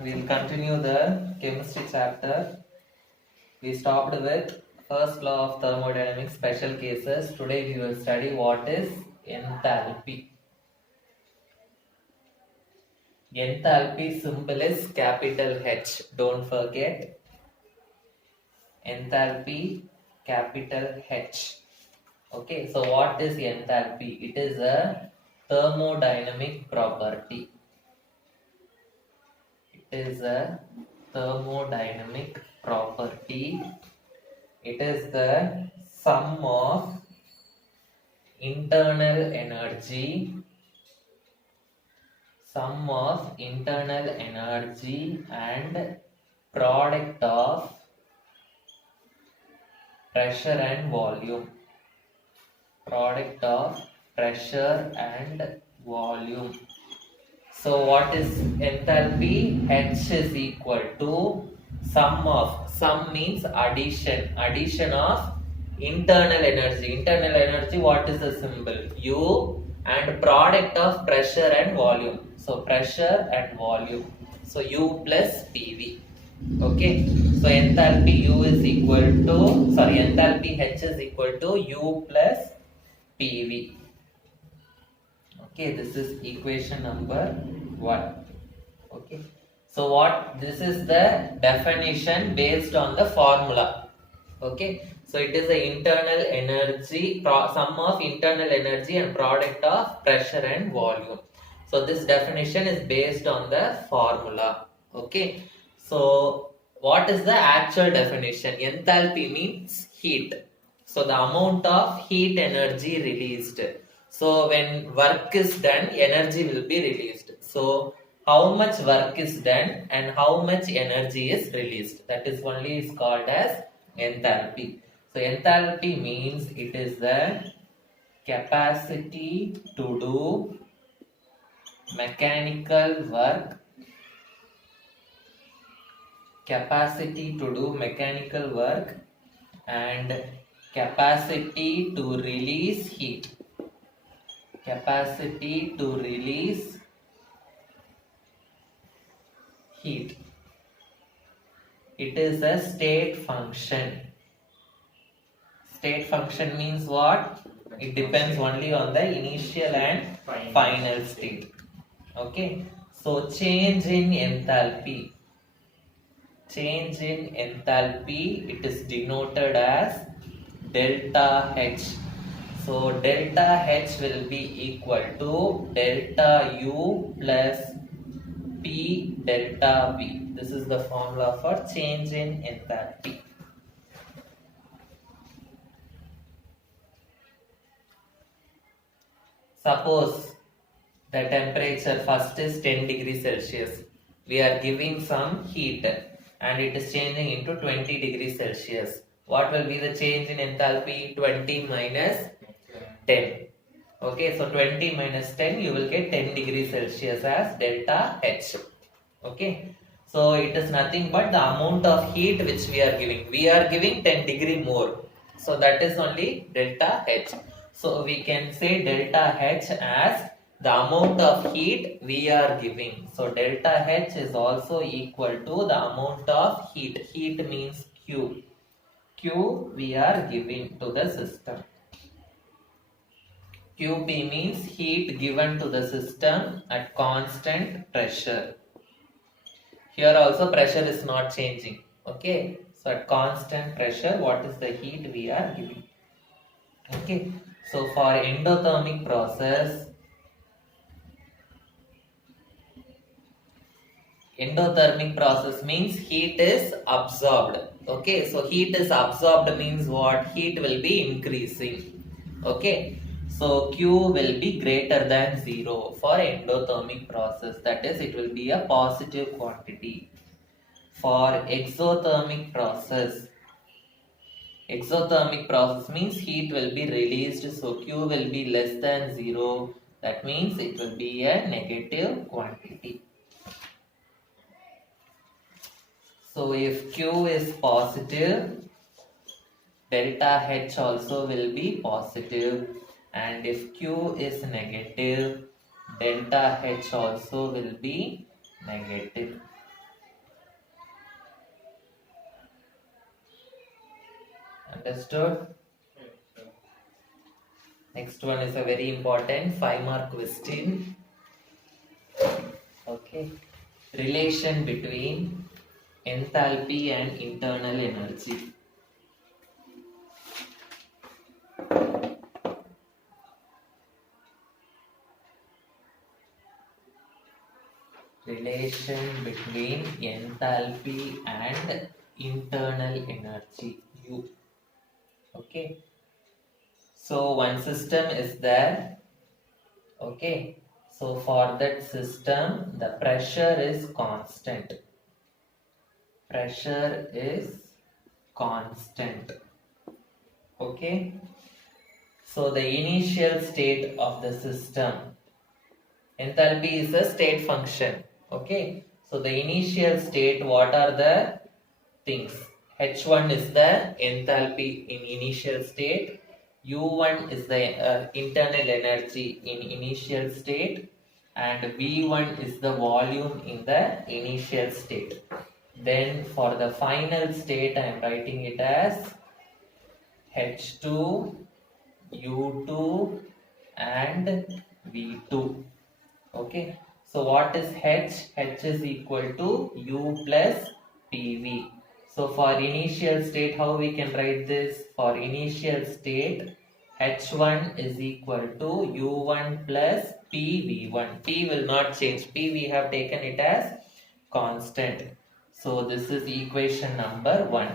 we'll continue the chemistry chapter. We stopped with first law of thermodynamics, special cases. Today we will study what is enthalpy. Enthalpy symbol is capital H. Don't forget. Enthalpy, capital H. Okay, so what is enthalpy? It is a thermodynamic property. It is a thermodynamic property. It is the sum of internal energy, and product of pressure and volume. Product of pressure and volume. So what is enthalpy? H is equal to sum means addition of internal energy. What is the symbol? U, and product of pressure and volume. So pressure and volume. So U plus PV. Okay. So enthalpy H is equal to U plus PV. Okay, this is equation number 1. Okay, so this is the definition based on the formula. Okay, so it is the internal energy, sum of internal energy and product of pressure and volume. So this definition is based on the formula. Okay, so what is the actual definition? Enthalpy means heat. So the amount of heat energy released. So when work is done, energy will be released. So how much work is done and how much energy is released. That is called as enthalpy. So enthalpy means it is the capacity to do mechanical work. And capacity to release heat. It is a state function. State function means what? It depends only on the initial and final state. Okay. So change in enthalpy. It is denoted as delta H. So delta H will be equal to delta U plus P delta V. This is the formula for change in enthalpy. Suppose the temperature first is 10 degrees Celsius. We are giving some heat and it is changing into 20 degrees Celsius. What will be the change in enthalpy? 20 minus 10. Okay, so 20 minus 10, you will get 10 degrees Celsius as delta H. Okay, so it is nothing but the amount of heat which we are giving. We are giving 10 degree more. So that is only delta H. So we can say delta H as the amount of heat we are giving. So delta H is also equal to the amount of heat. Heat means Q. Q we are giving to the system. QP means heat given to the system at constant pressure. Here also pressure is not changing. Okay. So at constant pressure, what is the heat we are giving? Okay. So for endothermic process, means heat is absorbed. Okay. So heat is absorbed means what? Heat will be increasing. Okay. So Q will be greater than 0 for endothermic process. That is, it will be a positive quantity. For exothermic process means heat will be released. So Q will be less than 0. That means it will be a negative quantity. So if Q is positive, delta H also will be positive. And if Q is negative, delta H also will be negative. Understood? Next one is a very important 5-mark question. Okay. Relation between enthalpy and internal energy. Relation between enthalpy and internal energy U. Okay. So one system is there. Okay. So for that system, the pressure is constant. Pressure is constant. Okay. So the initial state of the system, enthalpy is a state function. Okay. So the initial state, what are the things? H1 is the enthalpy in initial state. U1 is the internal energy in initial state. And V1 is the volume in the initial state. Then for the final state, I am writing it as H2, U2 and V2. Okay. So what is H? H is equal to U plus PV. So for initial state, how we can write this? For initial state, H1 is equal to U1 plus PV1. P will not change. P we have taken it as constant. So this is equation number 1.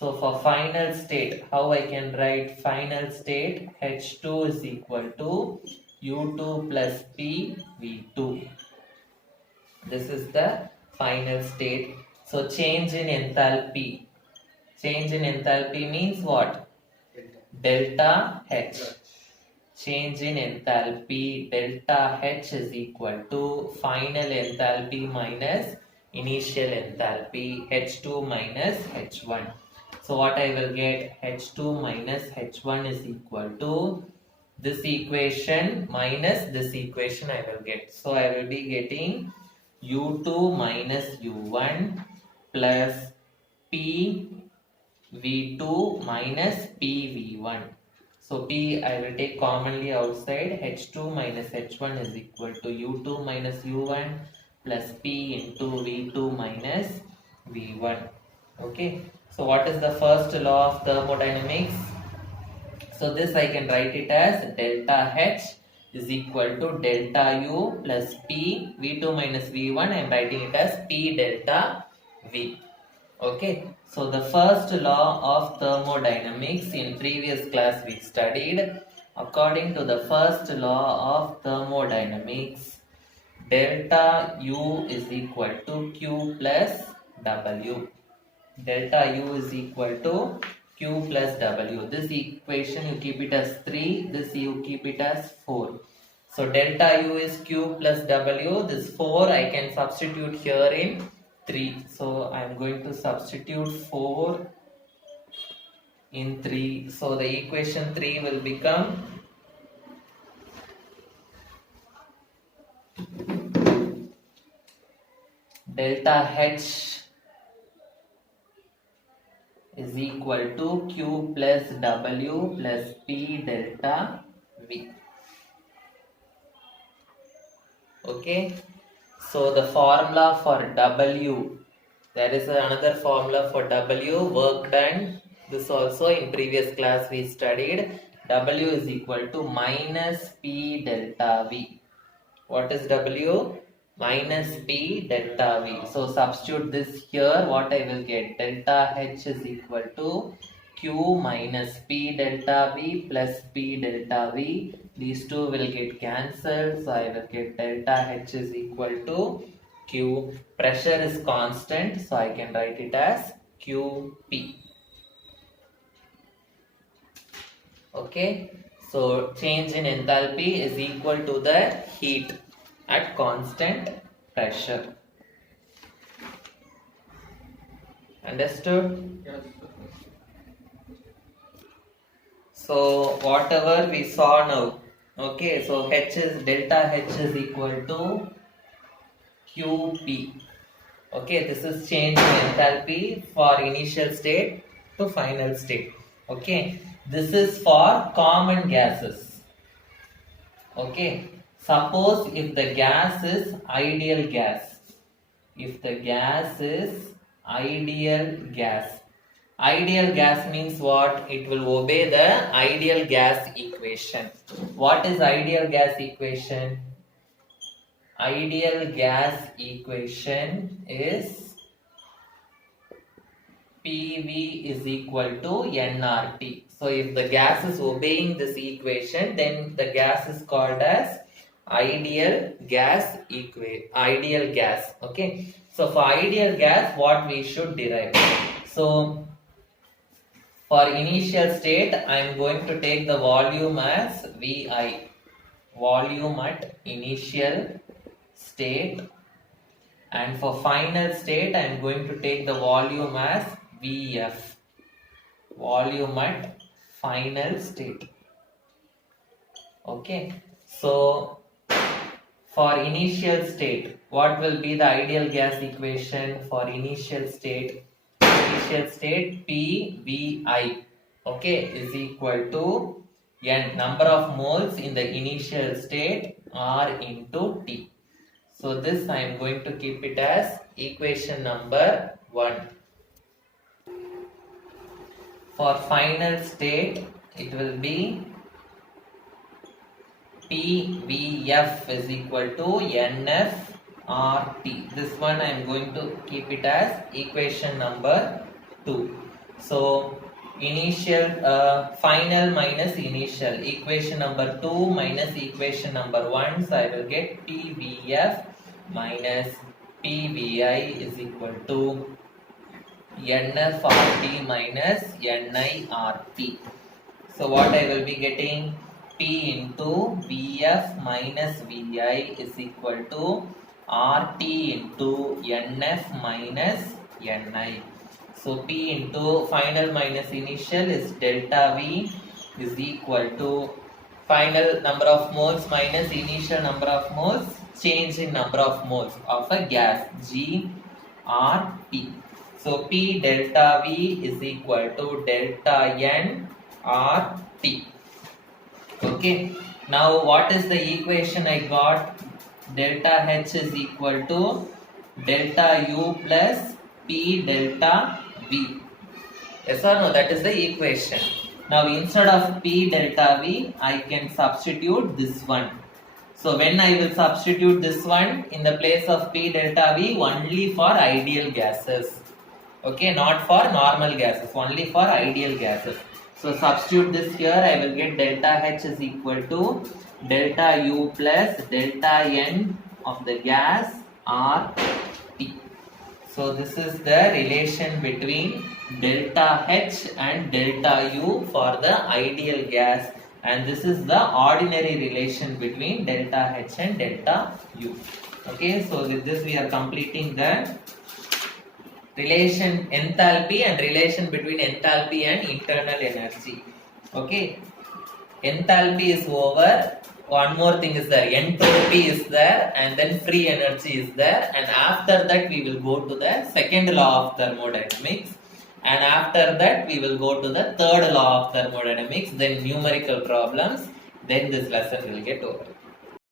So for final state, how I can write final state? H2 is equal to U2 plus PV2. This is the final state. So change in enthalpy. Change in enthalpy means what? Delta H. Change in enthalpy, delta H is equal to final enthalpy minus initial enthalpy, H2 minus H1. So what I will get? H2 minus H1 is equal to this equation minus this equation I will get. So I will be getting U2 minus U1 plus PV2 minus PV1. So P I will take commonly outside. H2 minus H1 is equal to U2 minus U1 plus P into V2 minus V1. Okay. So what is the first law of thermodynamics? So this I can write it as delta H is equal to delta U plus P V2 minus V1. I am writing it as P delta V. Okay. So the first law of thermodynamics, in previous class we studied. According to the first law of thermodynamics, delta U is equal to Q plus W. Delta U is equal to Q plus W. This equation you keep it as 3, this you keep it as 4. So delta U is Q plus W. This 4 I can substitute here in 3. So I am going to substitute 4 in 3. So the equation 3 will become delta H is equal to Q plus W plus P delta V. Okay. So the formula for W, there is another formula for W, work done. This also in previous class we studied. W is equal to minus P delta V. What is W? Minus P delta V. So substitute this here. What I will get? Delta H is equal to Q minus P delta V plus P delta V. These two will get cancelled. So I will get delta H is equal to Q. Pressure is constant. So I can write it as QP. Okay. So change in enthalpy is equal to the heat at constant pressure. Understood? Yes. So whatever we saw now, okay, so delta H is equal to QP. Okay, this is change in enthalpy for initial state to final state. Okay, this is for common gases. Okay, suppose if the gas is ideal gas, if the gas is ideal gas, ideal gas means what? It will obey the ideal gas equation. What is ideal gas equation? Ideal gas equation is PV is equal to nRT. So if the gas is obeying this equation, then the gas is called as ideal gas ideal gas. Okay. So for ideal gas, what we should derive? So for initial state, I am going to take the volume as VI. Volume at initial state. And for final state, I am going to take the volume as VF. Volume at final state. Okay. So for initial state, what will be the ideal gas equation for initial state? Initial state PVI, okay, is equal to N, number of moles in the initial state, R into T. So this I am going to keep it as equation number 1. For final state, it will be PVF is equal to NFRT. This one I am going to keep it as equation number 2. So initial, final minus initial, equation number 2 minus equation number 1. So I will get PVF minus PVI is equal to NFRT minus NIRT. So what I will be getting? P into VF minus VI is equal to RT into NF minus NI. So P into final minus initial is delta V is equal to final number of moles minus initial number of moles, change in number of moles of a gas, GRT. So P delta V is equal to delta N RT. Okay. Now what is the equation I got? Delta H is equal to delta U plus P delta V. Yes or no? That is the equation. Now instead of P delta V, I can substitute this one. So when I will substitute this one in the place of P delta V, only for ideal gases. Okay, not for normal gases, only for ideal gases. So substitute this here, I will get delta H is equal to delta U plus delta N of the gas RT. So this is the relation between delta H and delta U for the ideal gas, and this is the ordinary relation between delta H and delta U. Okay, so with this we are completing the relation enthalpy and relation between enthalpy and internal energy. Okay, enthalpy is over. One more thing is there, entropy is there, and then free energy is there, and after that we will go to the second law of thermodynamics, and after that we will go to the third law of thermodynamics, then numerical problems, then this lesson will get over.